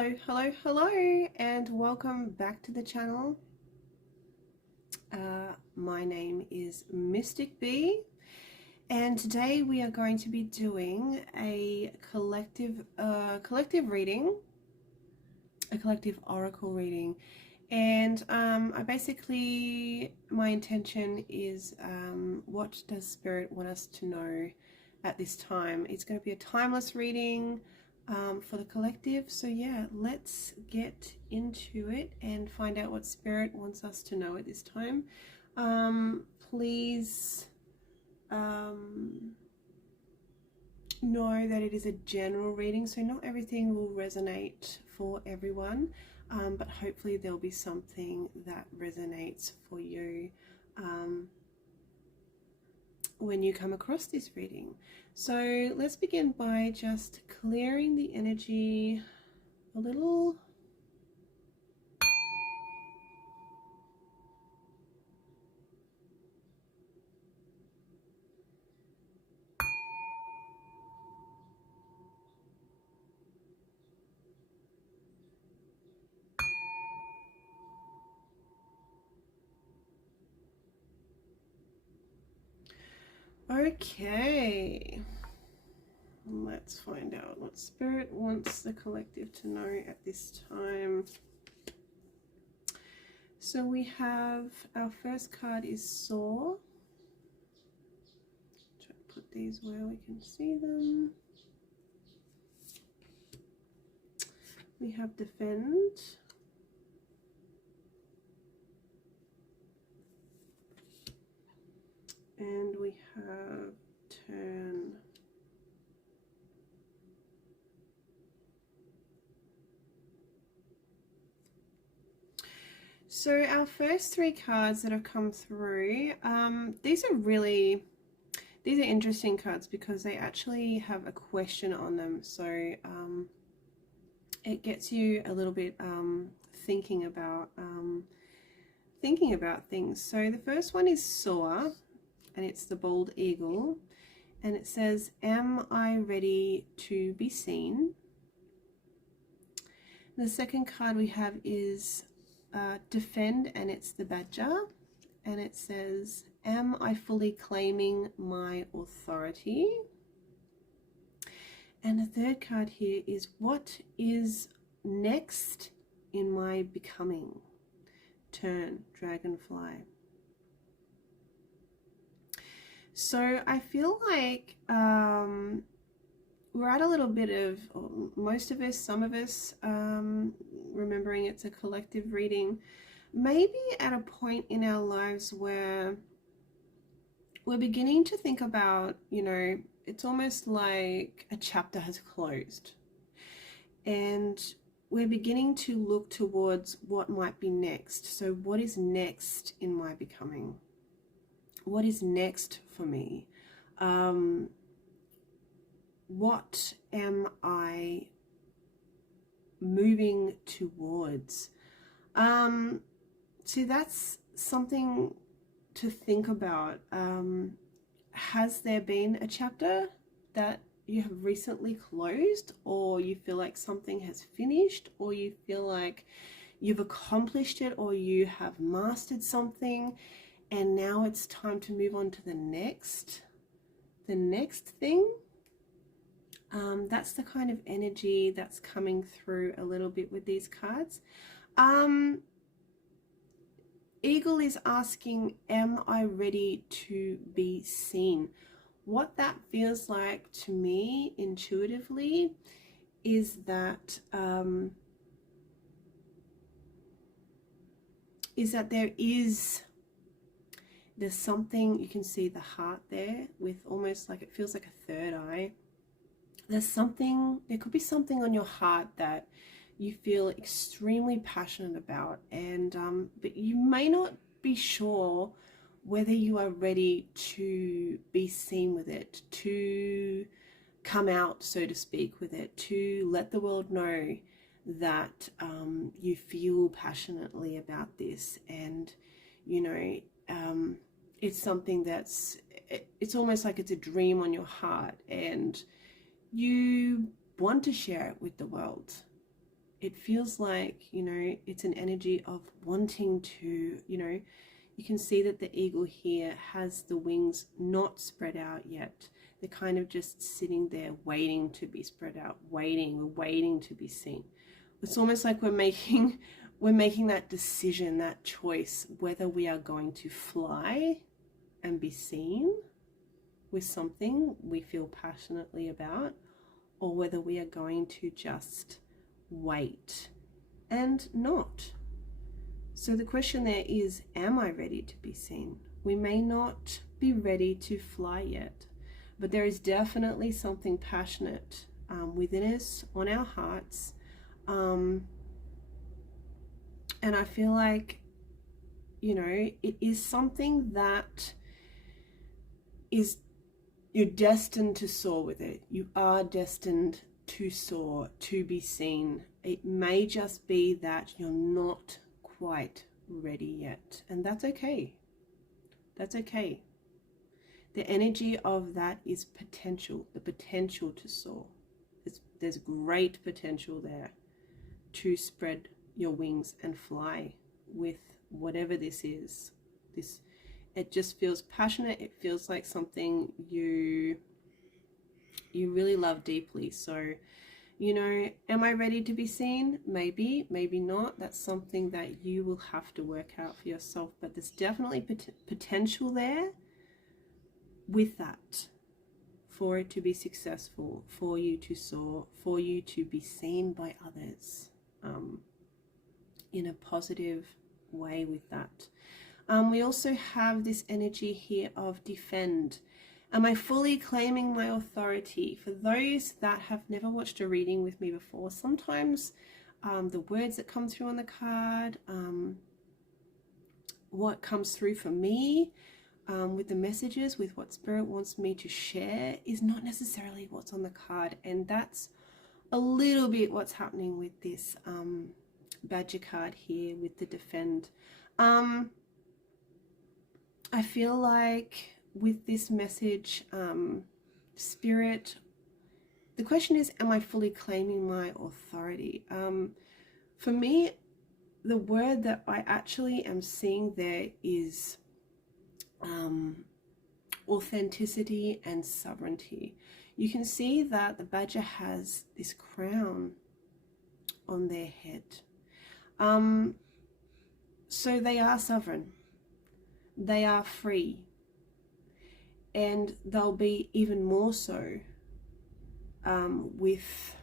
Hello, and welcome back to the channel. My name is Mystic Bee, and today we are going to be doing a collective reading, a collective oracle reading. And my intention is, what does Spirit want us to know at this time? It's going to be a timeless reading for the collective. So yeah, let's get into it and find out what Spirit wants us to know at this time. Please know that it is a general reading, so not everything will resonate for everyone, but hopefully there'll be something that resonates for you when you come across this reading. So let's begin by just clearing the energy a little. Okay, let's find out what Spirit wants the collective to know at this time. So we have, our first card is Soar. Try to put these where we can see them. We have Defend. And we have Turn. So our first three cards that have come through, these are interesting cards because they actually have a question on them. So it gets you a little bit thinking about things. So the first one is Soar, and it's the bald eagle, and it says, "Am I ready to be seen?" The second card we have is Defend, and it's the badger, and it says, "Am I fully claiming my authority?" And the third card here is, "What is next in my becoming?" Turn, dragonfly. So I feel like we're at a little bit of, most of us, some of us, remembering it's a collective reading, maybe at a point in our lives where we're beginning to think about, it's almost like a chapter has closed, and we're beginning to look towards what might be next. So what is next in my becoming? What is next for me? What am I moving towards? So that's something to think about. Has there been a chapter that you have recently closed, or you feel like something has finished, or you feel like you've accomplished it, or you have mastered something, and now it's time to move on to the next thing? That's the kind of energy that's coming through a little bit with these cards. Eagle is asking, am I ready to be seen? What that feels like to me intuitively is that there's something, you can see the heart there with almost like, it feels like a third eye. There could be something on your heart that you feel extremely passionate about, and but you may not be sure whether you are ready to be seen with it, to come out, so to speak, with it, to let the world know that you feel passionately about this. And it's something it's almost like it's a dream on your heart, and you want to share it with the world. it feels like, you know, it's an energy of wanting to, you know, you can see that the eagle here has the wings not spread out yet. They're kind of just sitting there waiting to be spread out, waiting to be seen. It's almost like we're making that decision, that choice, whether we are going to fly and be seen with something we feel passionately about, or whether we are going to just wait and not. So the question there is, am I ready to be seen? We may not be ready to fly yet, but there is definitely something passionate within us, on our hearts. And I feel like, you know, it is something that is, you're destined to soar with it. You are destined to soar, to be seen. It may just be that you're not quite ready yet, and that's okay. That's okay. The energy of that is potential, the potential to soar. There's great potential there to spread your wings and fly with whatever this is. It just feels passionate. It feels like something you really love deeply. So, you know, am I ready to be seen? Maybe, maybe not. That's something that you will have to work out for yourself. But there's definitely potential there with that, for it to be successful, for you to soar, for you to be seen by others in a positive way with that. We also have this energy here of defend. Am I fully claiming my authority? For those that have never watched a reading with me before, sometimes the words that come through on the card, what comes through for me with the messages, with what Spirit wants me to share, is not necessarily what's on the card. And that's a little bit what's happening with this Badger card here with the defend. I feel like with this message, Spirit, the question is, am I fully claiming my authority? For me, the word that I actually am seeing there is authenticity and sovereignty. You can see that the badger has this crown on their head. So they are sovereign. They are free. And they'll be even more so with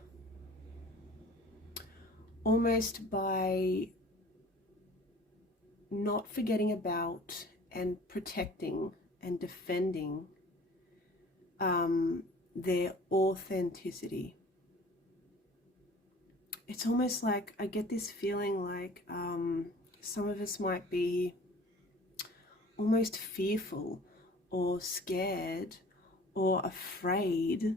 almost by not forgetting about and protecting and defending their authenticity. It's almost like I get this feeling like some of us might be almost fearful or scared or afraid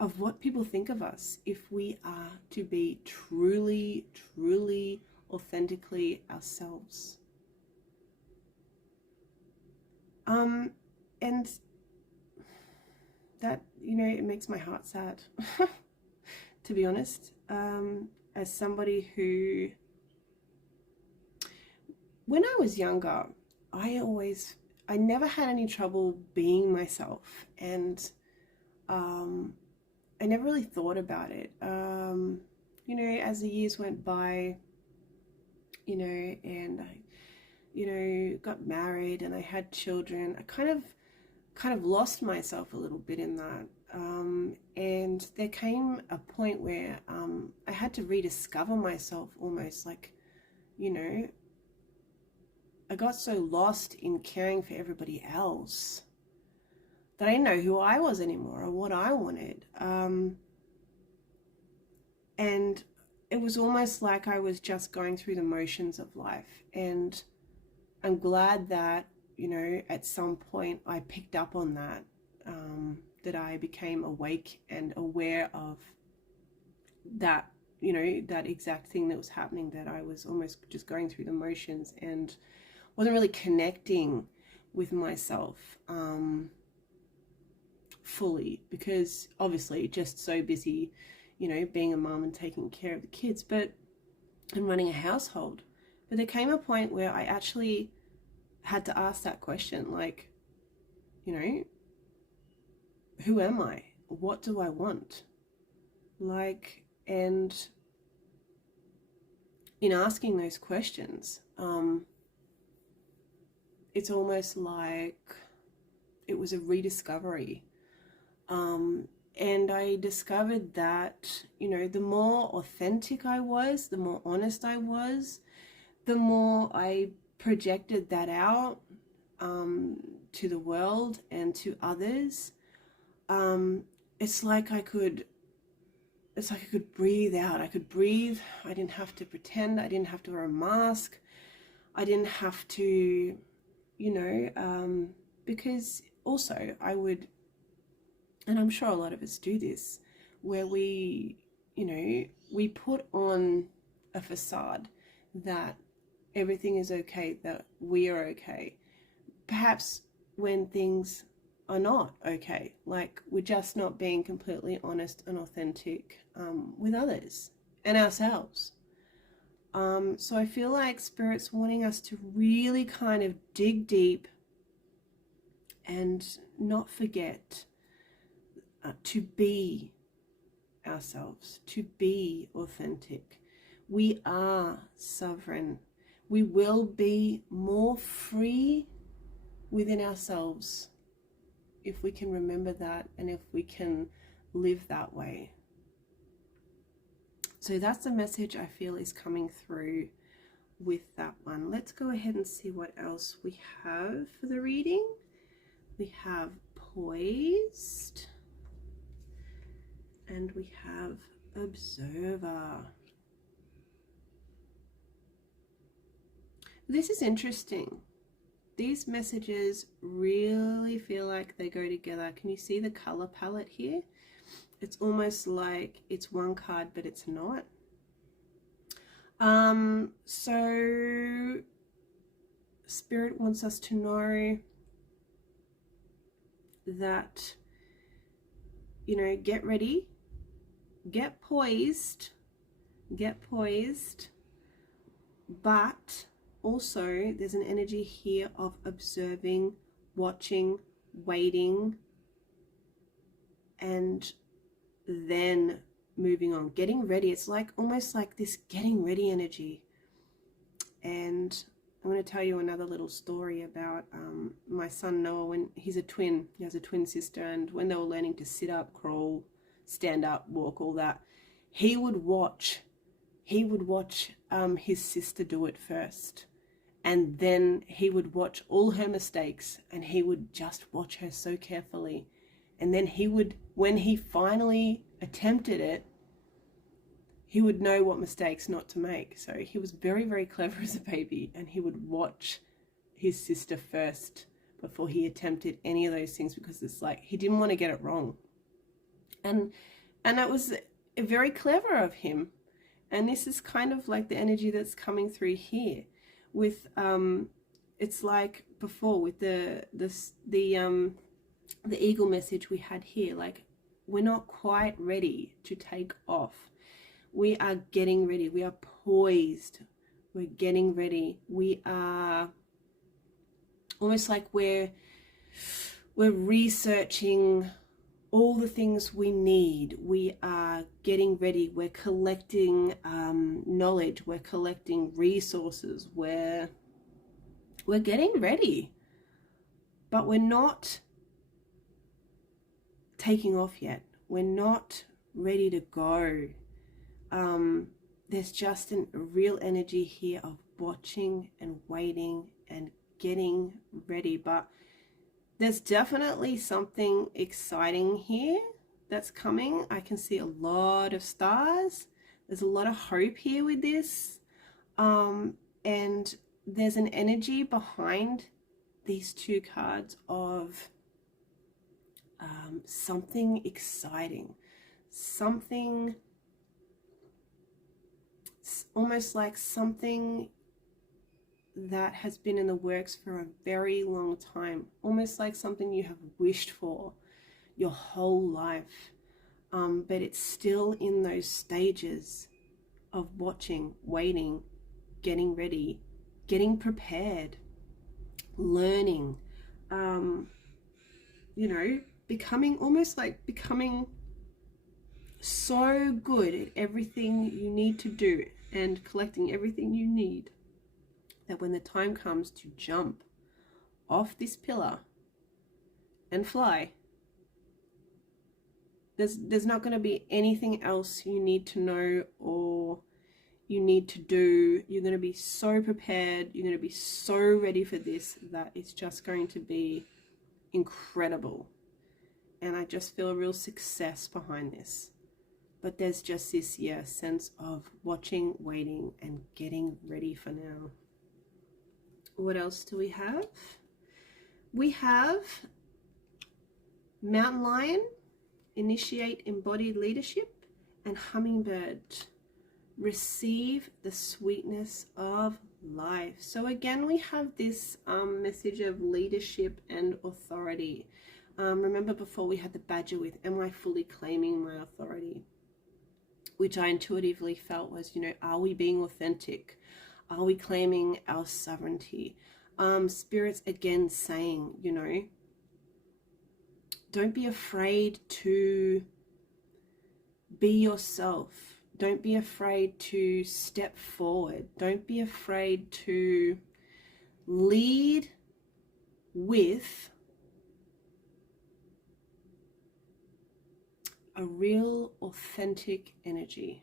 of what people think of us if we are to be truly, truly, authentically ourselves. And that, you know, it makes my heart sad, to be honest, as somebody who, when I was younger, I never had any trouble being myself, and I never really thought about it. You know, as the years went by, you know, and I, you know, got married and I had children, I kind of lost myself a little bit in that. And there came a point where I had to rediscover myself almost, like, you know, I got so lost in caring for everybody else that I didn't know who I was anymore or what I wanted. And it was almost like I was just going through the motions of life. And I'm glad that, you know, at some point I picked up on that, that I became awake and aware of that, you know, that exact thing that was happening, that I was almost just going through the motions and wasn't really connecting with myself fully, because obviously just so busy you know, being a mom and taking care of the kids, and running a household. But there came a point where I actually had to ask that question, like, you know, who am I? What do I want? Like, and in asking those questions, it's almost like it was a rediscovery. And I discovered that, you know, the more authentic I was, the more honest I was, the more I projected that out to the world and to others. It's like I could breathe out. I could breathe. I didn't have to pretend. I didn't have to wear a mask. I didn't have to, you know, because also I would, and I'm sure a lot of us do this, where we, you know, we put on a facade that everything is okay, that we are okay. Perhaps when things are not okay, like we're just not being completely honest and authentic with others and ourselves. So I feel like Spirit's wanting us to really kind of dig deep and not forget to be ourselves, to be authentic. We are sovereign. We will be more free within ourselves if we can remember that and if we can live that way. So that's the message I feel is coming through with that one. Let's go ahead and see what else we have for the reading. We have poised and we have observer. This is interesting. These messages really feel like they go together. Can you see the color palette here? It's almost like it's one card, but it's not. So Spirit wants us to know that, you know, get ready, get poised, but also there's an energy here of observing, watching, waiting, and then moving on, getting ready. It's like almost like this getting ready energy. And I'm going to tell you another little story about my son Noah. When he's a twin, he has a twin sister, and when they were learning to sit up, crawl, stand up, walk, all that, he would watch his sister do it first, and then he would watch all her mistakes, and he would just watch her so carefully, and then he would, when he finally attempted it, he would know what mistakes not to make. So he was very, very clever as a baby, and he would watch his sister first before he attempted any of those things, because it's like he didn't want to get it wrong. And that was very clever of him. And this is kind of like the energy that's coming through here with it's like before with the eagle message we had here, like we're not quite ready to take off. We are getting ready. We are poised. We're getting ready. We are almost like we're researching all the things we need. We are getting ready. We're collecting knowledge. We're collecting resources. We're getting ready. But we're not taking off yet. We're not ready to go. There's just a real energy here of watching and waiting and getting ready. But there's definitely something exciting here that's coming. I can see a lot of stars. There's a lot of hope here with this. And there's an energy behind these two cards of something exciting, something almost like something that has been in the works for a very long time, almost like something you have wished for your whole life. but it's still in those stages of watching, waiting, getting ready, getting prepared, learning, you know, becoming so good at everything you need to do and collecting everything you need that when the time comes to jump off this pillar and fly, there's not going to be anything else you need to know or you need to do. You're going to be so prepared, you're going to be so ready for this that it's just going to be incredible. And I just feel a real success behind this. But there's just this, sense of watching, waiting, and getting ready for now. What else do we have? We have Mountain Lion, initiate embodied leadership, and Hummingbird, receive the sweetness of life. So again, we have this message of leadership and authority. Remember before we had the Badger with, am I fully claiming my authority? Which I intuitively felt was, are we being authentic? Are we claiming our sovereignty? Spirit's again saying, don't be afraid to be yourself. Don't be afraid to step forward. Don't be afraid to lead with a real authentic energy.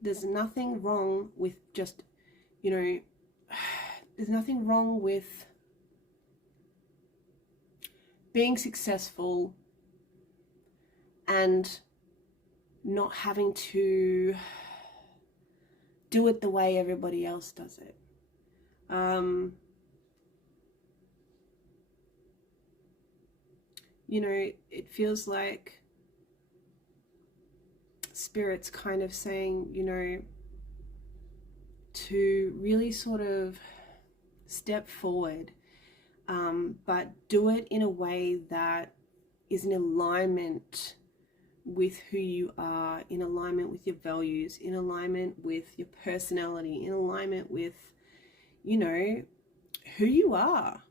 There's nothing wrong with just, there's nothing wrong with being successful and not having to do it the way everybody else does it. It feels like Spirit's kind of saying, to really sort of step forward, but do it in a way that is in alignment with who you are, in alignment with your values, in alignment with your personality, in alignment with, who you are,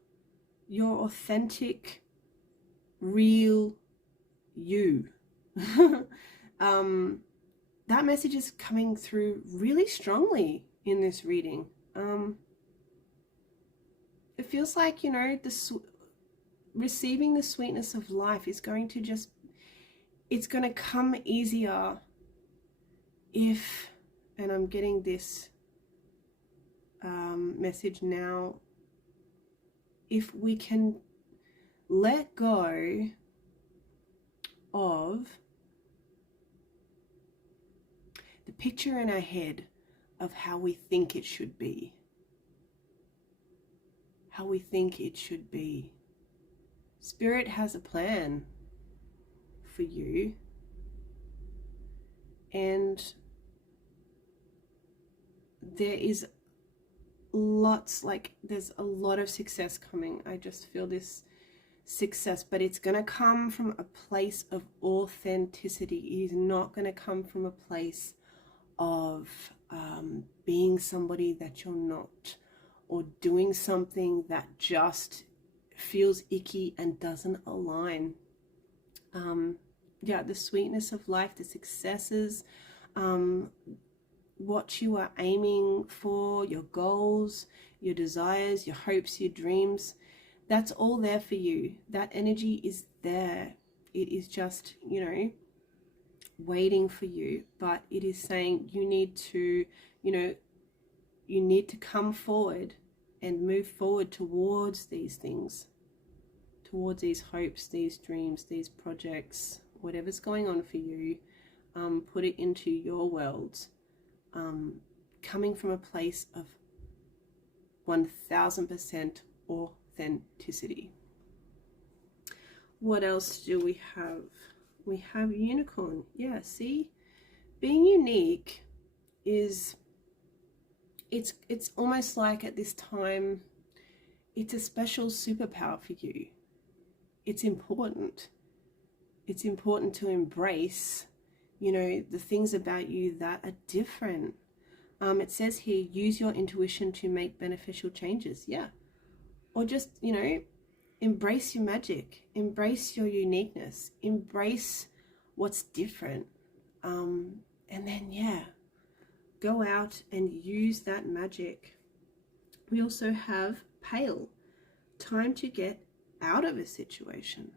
your authentic, real you. That message is coming through really strongly in this reading. It feels like, receiving the sweetness of life is going to it's going to come easier if, and I'm getting this message now, if we can let go of the picture in our head of how we think it should be. How we think it should be. Spirit has a plan for you, and there's a lot of success coming. I just feel this success, but it's going to come from a place of authenticity. It is not going to come from a place of being somebody that you're not, or doing something that just feels icky and doesn't align. The sweetness of life, the successes, what you are aiming for, your goals, your desires, your hopes, your dreams, that's all there for you. That energy is there. It is just, waiting for you, but it is saying you need to, come forward and move forward towards these things, towards these hopes, these dreams, these projects, whatever's going on for you. Put it into your world, coming from a place of 1000% authenticity. What else do we have? We have Unicorn. Yeah, see, being unique is, it's almost like at this time, it's a special superpower for you. It's important. it's important to embrace, you know, the things about you that are different. It says here, use your intuition to make beneficial changes. Yeah. Or just, you know, embrace your magic, embrace your uniqueness, embrace what's different. And then, yeah, go out and use that magic. We also have pale, time to get out of a situation.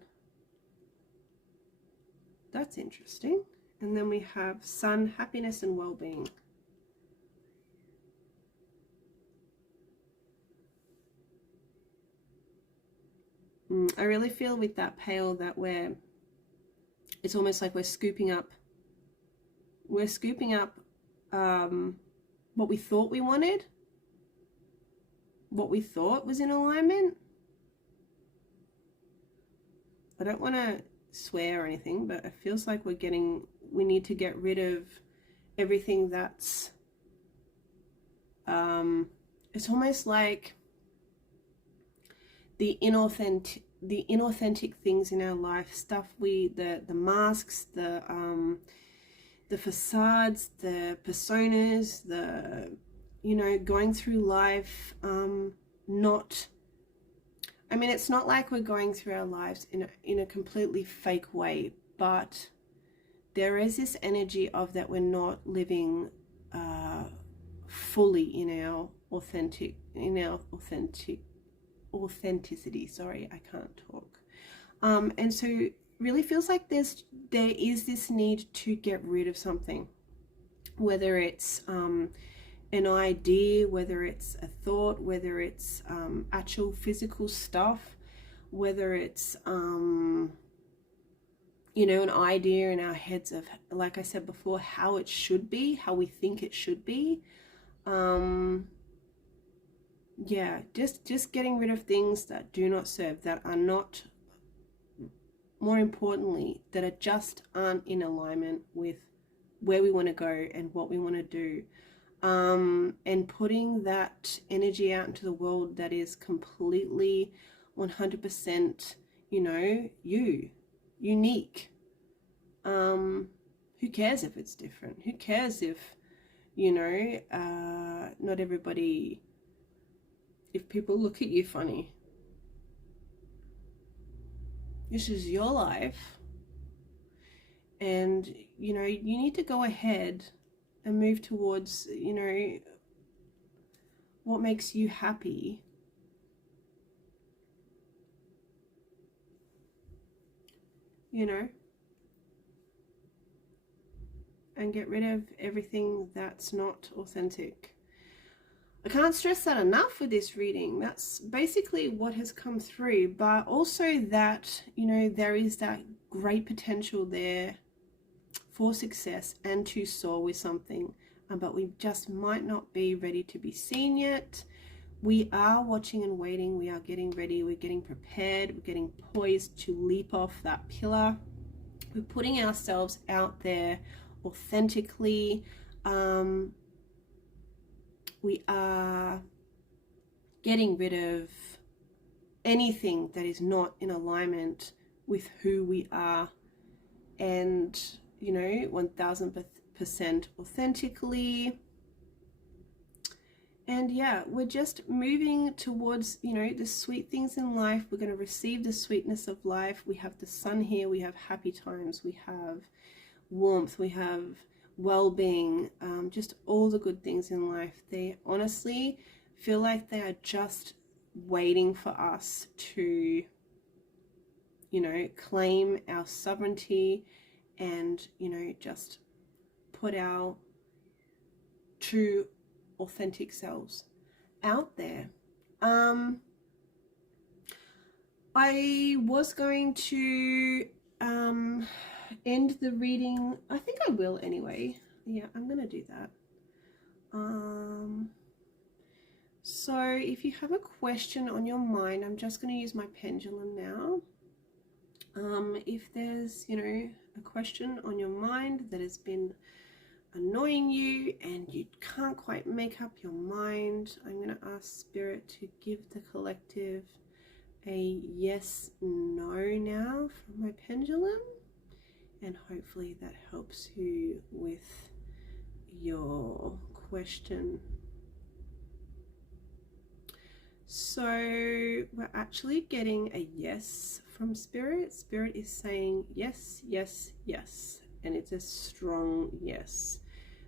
That's interesting. And then we have sun, happiness and well-being. I really feel with that pale that it's almost like we're scooping up what we thought we wanted, what we thought was in alignment. I don't want to swear or anything, but it feels like we need to get rid of everything that's it's almost like the inauthentic things in our life, stuff the masks, the facades, the personas, you know, going through life it's not like we're going through our lives in a completely fake way, but there is this energy of that we're not living fully in our authenticity. Sorry, I can't talk. And so really feels like there is this need to get rid of something, whether it's an idea, whether it's a thought, whether it's actual physical stuff, whether it's you know, an idea in our heads of, like I said before, how it should be, how we think it should be. Yeah, just getting rid of things that do not serve, that are not, more importantly, that are just aren't in alignment with where we want to go and what we want to do. And putting that energy out into the world that is completely 100%, you know, unique. Who cares if it's different? Who cares if, you know, not everybody, if people look at you funny? This is your life. And, you know, you need to go ahead and move towards, you know, what makes you happy. You know, and get rid of everything that's not authentic. I can't stress that enough with this reading. That's basically what has come through, but also that, you know, there is that great potential there for success and to soar with something, but we just might not be ready to be seen yet. We are watching and waiting. We are getting ready. We're getting prepared. We're getting poised to leap off that pillar. We're putting ourselves out there authentically. We are getting rid of anything that is not in alignment with who we are, and, you know, 1000% authentically. And yeah, we're just moving towards, you know, the sweet things in life. We're going to receive the sweetness of life. We have the sun here. We have happy times. We have warmth. We have well-being, just all the good things in life. They honestly feel like they are just waiting for us to, you know, claim our sovereignty and, you know, just put our true authentic selves out there. I was going to end the reading. I think I will anyway. Yeah, I'm gonna do that. So if you have a question on your mind, I'm just going to use my pendulum now. If there's, you know, a question on your mind that has been annoying you and you can't quite make up your mind, I'm going to ask Spirit to give the collective a yes, no now from my pendulum. and hopefully that helps you with your question. So we're actually getting a yes from Spirit. Spirit is saying yes, yes, yes, and it's a strong yes.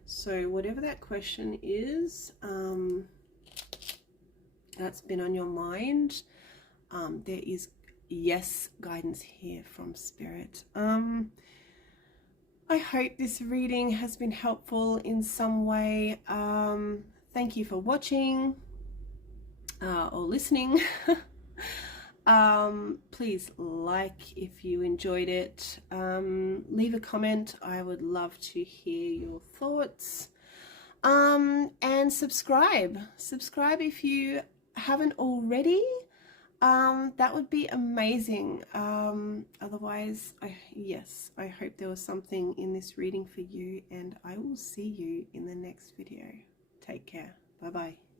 So whatever that question is, that's been on your mind, there is yes guidance here from Spirit. I hope this reading has been helpful in some way. Thank you for watching or listening. Please like if you enjoyed it. Leave a comment. I would love to hear your thoughts. And subscribe if you haven't already. That would be amazing. Otherwise, I hope there was something in this reading for you, and I will see you in the next video. Take care. Bye bye.